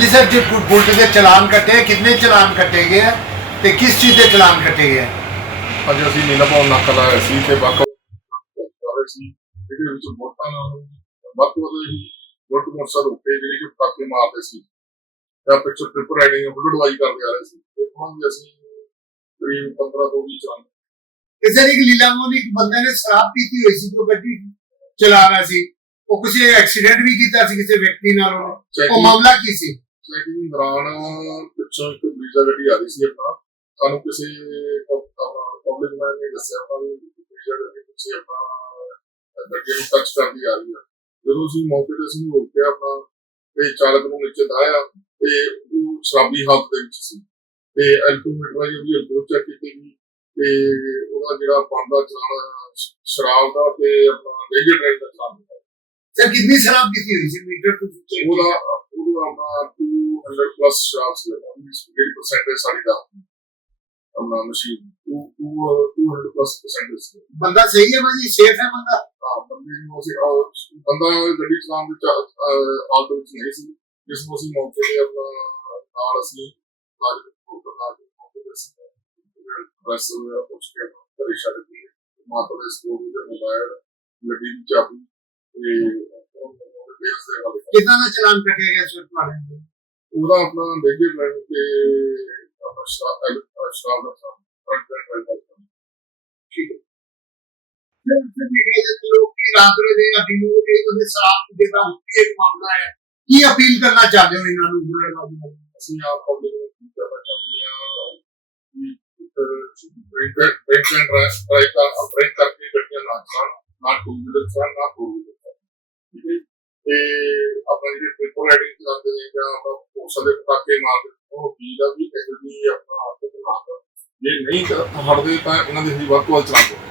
ਹਾਂਜੀ ਸਰ ਜੋ ਬੁਲਟ ਦੇ ਚਲਾਨ ਕੱਟੇ ਕਿੰਨੇ ਚਲਾਨ ਕੱਟੇ ਗਏ ਆ ਤੇ ਕਿਸ ਚੀਜ਼ ਦੇ ਚਲਾਨ ਕੱਟੇ ਗਏ ਆ ਅੱਜ ਅਸੀਂ ਨੀਲਾ ਭਵਨ ਨਾਕਾ ਲਾਇਆ ਸੀ ਤੇ ਰਹੇ ਸੀ ਇਹਦੇ ਵਿੱਚ ਵੋਟਾਂ ਨਾਲ ਵੱਧ ਤੋਂ ਵੱਧ ਵੋਟ ਮੋਟਰਸਾਈਕਲ ਉੱਤੇ ਜਿਹੜੇ ਕਿ ਪਟਾਕੇ ਮਾਰਦੇ ਸੀ ਜਾਂ ਪਿੱਛੇ ਟ੍ਰਿਪ ਰਾਈਡਿੰਗ ਬੁਲਟਵਾਈ ਕਰਦੇ ਆ ਰਹੇ ਸੀ ਤੇ ਉਹਨਾਂ ਵੀ ਅਸੀਂ ਕਰੀਬ 15 ਤੋਂ 20 ਚਲਾਨ ਤੇ ਸਰ ਇੱਕ ਲੀਲਾਮੋਂ ਇੱਕ ਬੰਦੇ ਨੇ ਸ਼ਰਾਬ ਪੀਤੀ ਹੋਈ ਸੀ ਜੋ ਗੱਡੀ ਚਲਾ ਰਿਹਾ ਸੀ ਉਹ ਕਿਸੇ ਐਕਸੀਡੈਂਟ ਵੀ ਕੀਤਾ ਸੀ ਕਿਸੇ ਵਿਅਕਤੀ ਨਾਲ। ਉਹ ਮਾਮਲਾ ਕੀ ਸੀ ਚੈਕਿੰਗ ਦੌਰਾਨ ਪਿੱਛੋਂ ਇੱਕ ਬਰੀਜ਼ਾ ਗੱਡੀ ਆ ਰਹੀ ਸੀ ਆਪਣਾ। ਸਾਨੂੰ ਕਿਸੇ ਪਬਲਿਕ ਮੈਨ ਨੇ ਦੱਸਿਆ ਆਪਾਂ ਵੀ ਬਰੀਜ਼ਾ ਗੱਡੀ ਪਿੱਛੇ ਆਪਣਾ ਗੱਡੀ ਨੂੰ ਟੱਚ ਕਰਦੀ ਆ ਰਹੀ ਹੈ ਜਦੋਂ ਅਸੀਂ ਮੌਕੇ ਤੇ ਅਸੀਂ ਰੋਕਿਆ ਆਪਣਾ ਤੇ ਚਾਲਕ ਨੂੰ ਨੀਚੇ ਦਾਇਆ ਤੇ ਉਹ ਸ਼ਰਾਬੀ ਹਾਲਤ ਦੇ ਵਿੱਚ ਸੀ। ਤੇ ਐਲਕੋਮੀਟਰ ਆ ਜਿਹੜੀ ਉਹ ਚੈੱਕ ਕੀਤੀ ਗਈ ਤੇ ਉਹਦਾ ਜਿਹੜਾ ਬਣਦਾ ਚਲਾਨ ਸ਼ਰਾਬ ਦਾ ਤੇ ਆਪਣਾ ਰੇਂਜਰ ਡਰਾਈਵ ਦਾ ਹੁੰਦਾ ਸਰ ਕਿੰਨੀ ਸ਼ਰਾਬ ਪੀਤੀ ਹੋਈ ਸੀ? ਮੀਟਰ ਤੋਂ ਉਹਦਾ ਉਹਦਾ ਆਪਣਾ 200 ਪਲੱਸ ਸ਼ਰਾਬ ਸੀ ਆਪਣੀ 80% ਸਾਡੀ ਦਾ ਆਪਣਾ ਮਸ਼ੀਨ 200 ਪਲੱਸ ਪਰਸੈਂਟ ਸੀ ਬੰਦਾ ਸਹੀ ਹੈ ਭਾਜੀ? ਸੇਫ ਹੈ ਬੰਦਾ? ਹਾਂ ਬੰਦੇ ਨੂੰ ਅਸੀਂ ਅਹ, ਬੰਦਾ ਗੱਡੀ ਚਲਾਉਣ ਵਿੱਚ ਹਾਲਤ ਵਿੱਚ ਨਹੀਂ ਸੀ। ਜਿਸ ਨੂੰ ਅਸੀਂ ਮੌਕੇ ਤੇ ਆਪਣਾ ਨਾਲ ਅਸੀਂ ਨਾਲ ਰਿਪੋਰਟ ਨਾਲ ਮੌਕੇ ਤੇ ਅਸੀਂ ਬਸ ਪੁੱਛ ਕੇ ਪਰੇਸ਼ਾਨ ਦਿੱਤੀ ਮਾਤਾ ਦੇ ਸਕੂਲ ਦੇ ਮੋਬਾਈਲ ਦੀ ਚਾਬੀ ਤੇ ਉਹ ਦੇ ਵਾਲੇ ਕਿੰਨਾ ਦਾ ਚਲਾਨ ਕੱਟਿਆ ਗਿਆ ਸਰ ਤੁਹਾਡੇ? ਉਹਦਾ ਆਪਣਾ ਡੇਂਜਰ ਲਾਈਨ ਤੇ ਆਪਣਾ ਸ਼ਰਾਬ ਸ਼ਰਾਬ ਦਾ ਫਰੰਟ ਐਂਡ ਰਾਈਟ ਠੀਕ ਹੈ। ਸਰ ਸਰ ਮੀਡੀਆ ਦੇ ਲੋਕ ਕੀ ਰਾਤ ਨੂੰ ਦੇ ਅਭੀ ਨੂੰ ਇਹ ਉਹਦੇ ਸ਼ਰਾਬ ਦੇ ਦਾ ਉੱਤੇ ਇੱਕ ਮਾਮਲਾ ਹੈ। ਕੀ ਅਪੀਲ ਕਰਨਾ ਚਾਹਦੇ ਹੋ ਇਹਨਾਂ ਨੂੰ ਬੁਲੇਬਾਜ਼ੀ ਨਾਲ ਅਸੀਂ ਆਪ ਪਬਲਿਕ ਨੂੰ ਕੀ ਕਰਨਾ ਚਾਹੁੰਦੇ ਹਾਂ? ਕਿ ਬ੍ਰੇਕ ਬ੍ਰੇਕ ਐਂਡ ਰਾਈਟ ਦਾ ਬ੍ਰੇਕ ਕਰਕੇ ਗੱਡੀਆਂ ਨਾ ਚਲਾਉਣ, ਨਾ ਟੂ ਵੀਲਰ ਚਲਾਉਣ, ਨਾ ਫੋਰ ਵੀਲਰ ਠੀਕ ਹੈ ਤੇ ਆਪਣਾ ਜਿਹੜੇ ਪੇਪਰ ਰਾਈਡਿੰਗ ਚਲਾਉਂਦੇ ਨੇ ਜਾਂ ਆਪਣਾ ਪੋਸਟਰ ਦੇ ਪਟਾਕੇ ਮਾਰਦੇ ਨੇ, ਉਹ ਵੀ ਦਾ ਵੀ ਇਹੋ ਆਪਣਾ ਹੱਥ ਤੇ ਨਾ ਜੇ ਨਹੀਂ ਹਟਦੇ ਤਾਂ ਇਹਨਾਂ ਦੇ ਅਸੀਂ ਵੱਧ ਤੋਂ ਵੱਧ ਚਲਾਉਂਦੇ